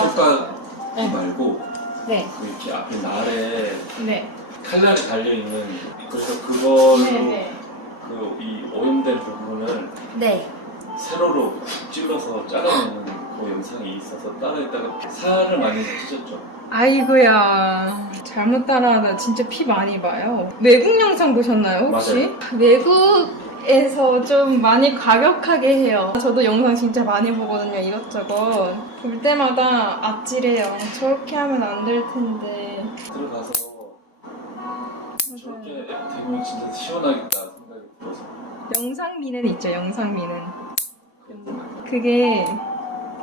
손가락 네. 말고 네. 이렇게 앞에 날에 네. 칼날이 달려있는 그래서 그걸로 네네. 이 오염된 부분을 네. 세로로 찔러서 잘라내는 그 영상이 있어서 따라했다가 살을 많이 찢었죠. 아이고야. 잘못 따라하다 진짜 피 많이 봐요. 외국 영상 보셨나요, 혹시? 외국에서 좀 많이 과격하게 해요. 저도 영상 진짜 많이 보거든요, 이것저것. 볼 때마다 아찔해요. 저렇게 하면 안 될 텐데. 들어가서 저렇게 되면 진짜 시원하겠다 생각이 들어서. 영상미는 있죠, 영상미는. 그게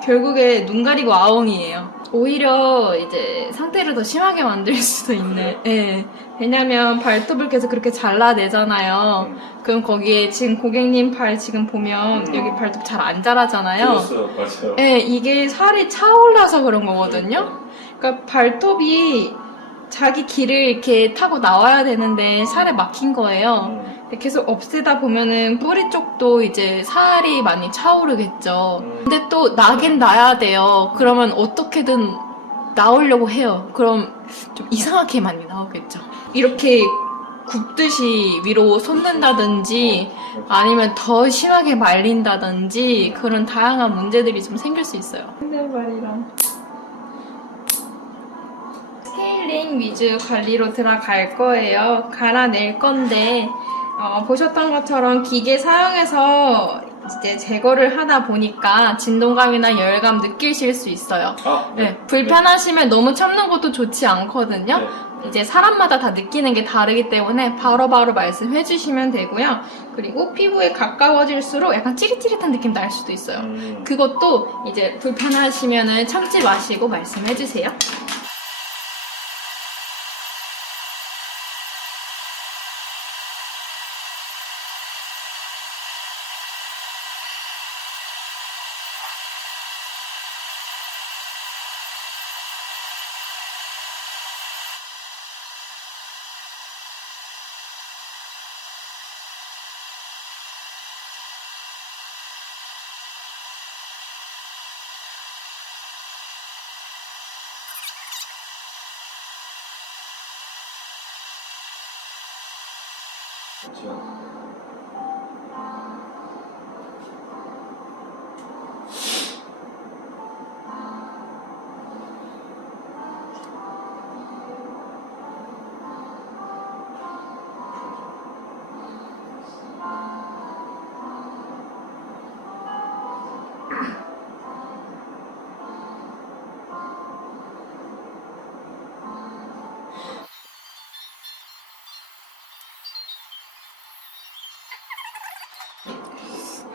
결국에 눈 가리고 아웅이에요. 오히려 이제 상태를 더 심하게 만들 수도 있는. 예. 왜냐면 발톱을 계속 그렇게 잘라내잖아요. 그럼 거기에 지금 고객님 발 지금 보면 여기 발톱 잘 안 자라잖아요. 들었어요, 맞아요. 예, 이게 살이 차올라서 그런 거거든요. 그러니까 발톱이 자기 길을 이렇게 타고 나와야 되는데 살에 막힌 거예요. 계속 없애다 보면은 뿌리 쪽도 이제 살이 많이 차오르겠죠. 근데 또 나긴 나야 돼요. 그러면 어떻게든 나오려고 해요. 그럼 좀 이상하게 많이 나오겠죠. 이렇게 굽듯이 위로 솟는다든지 아니면 더 심하게 말린다든지 그런 다양한 문제들이 좀 생길 수 있어요. 핸들발이랑 스케일링 위주 관리로 들어갈 거예요. 갈아낼 건데 보셨던 것처럼 기계 사용해서 이제 제거를 하다 보니까 진동감이나 열감 느끼실 수 있어요. 네, 불편하시면 너무 참는 것도 좋지 않거든요. 네. 이제 사람마다 다 느끼는 게 다르기 때문에 바로바로 말씀해 주시면 되고요. 그리고 피부에 가까워질수록 약간 찌릿찌릿한 느낌 날 수도 있어요. 그것도 이제 불편하시면 참지 마시고 말씀해 주세요.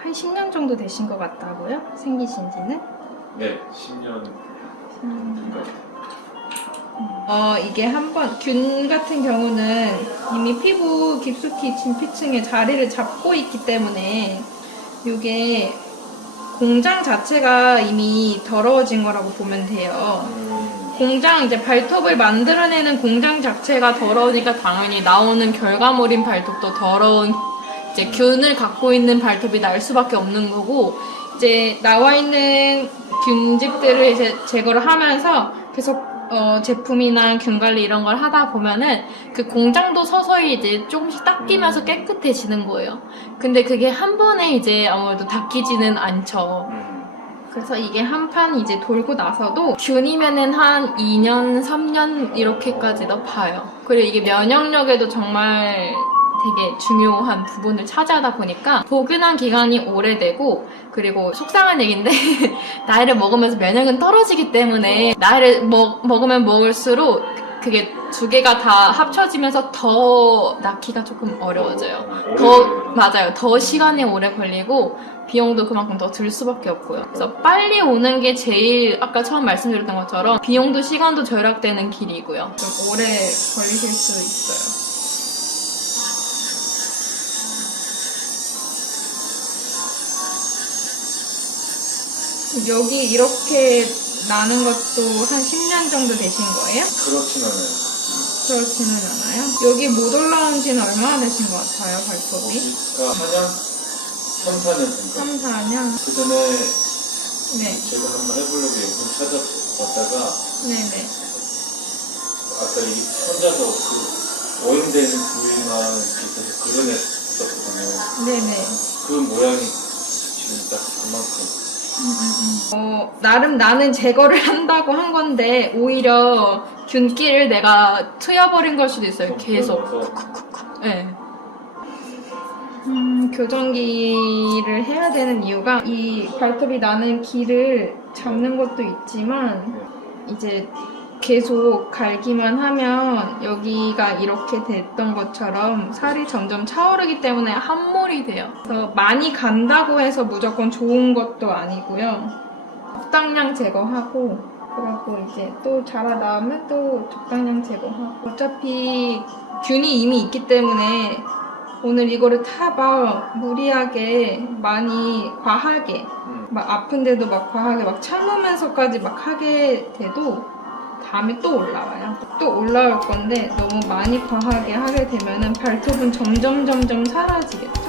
한 10년 정도 되신 것 같다고요? 생기신 지는? 네, 10년 된 것 같아요. 이게 한번 균 같은 경우는 이미 피부 깊숙이 진피층에 자리를 잡고 있기 때문에 이게 공장 자체가 이미 더러워진 거라고 보면 돼요. 공장 이제 발톱을 만들어내는 공장 자체가 더러우니까 당연히 나오는 결과물인 발톱도 더러운 이제 균을 갖고 있는 발톱이 날 수밖에 없는 거고, 이제 나와 있는 균집들을 이제 제거를 하면서 계속 제품이나 균 관리 이런 걸 하다 보면은 그 공장도 서서히 이제 조금씩 닦이면서 깨끗해지는 거예요. 근데 그게 한 번에 이제 아무래도 닦이지는 않죠. 그래서 이게 한 판 이제 돌고 나서도 균이면은 한 2년, 3년 이렇게까지도 봐요. 그리고 이게 면역력에도 정말 되게 중요한 부분을 차지하다 보니까 복균한 기간이 오래되고, 그리고 속상한 얘기인데 나이를 먹으면서 면역은 떨어지기 때문에 나이를 먹으면 먹을수록 그게 두 개가 다 합쳐지면서 더 낳기가 조금 어려워져요. 맞아요. 더 시간이 오래 걸리고 비용도 그만큼 더 들 수밖에 없고요. 그래서 빨리 오는 게 제일 아까 처음 말씀드렸던 것처럼 비용도 시간도 절약되는 길이고요. 좀 오래 걸리실 수 있어요. 여기 이렇게 나는 것도 한 10년 정도 되신 거예요? 그렇진 않아요. 그렇지는 않아요? 여기 못 올라온 지는 얼마나 되신 것 같아요, 발톱이? 그러니까 4년? 3, 4년 된 거. 3, 4년? 그 전에 네. 제가 한번 해보려고 영상 찾아봤다가 네네. 아까 이 혼자서 그 오염되는 부위만 있어서 그려냈었거든요. 네네. 그 모양이 지금 딱 그만큼. 나름 나는 제거를 한다고 한 건데 오히려 균기를 내가 트여버린 걸 수도 있어요. 계속. 네. 교정기를 해야 되는 이유가 이 발톱이 나는 기를 잡는 것도 있지만 이제 계속 갈기만 하면 여기가 이렇게 됐던 것처럼 살이 점점 차오르기 때문에 함몰이 돼요. 그래서 많이 간다고 해서 무조건 좋은 것도 아니고요. 적당량 제거하고 그리고 이제 또 자라나오면 또 적당량 제거하고 어차피 균이 이미 있기 때문에 오늘 이거를 다 막 무리하게 많이 과하게 막 아픈데도 막 과하게 막 참으면서까지 막 하게 돼도 다음에 또 올라와요. 또 올라올 건데 너무 많이 과하게 하게 되면은 발톱은 점점 사라지겠죠.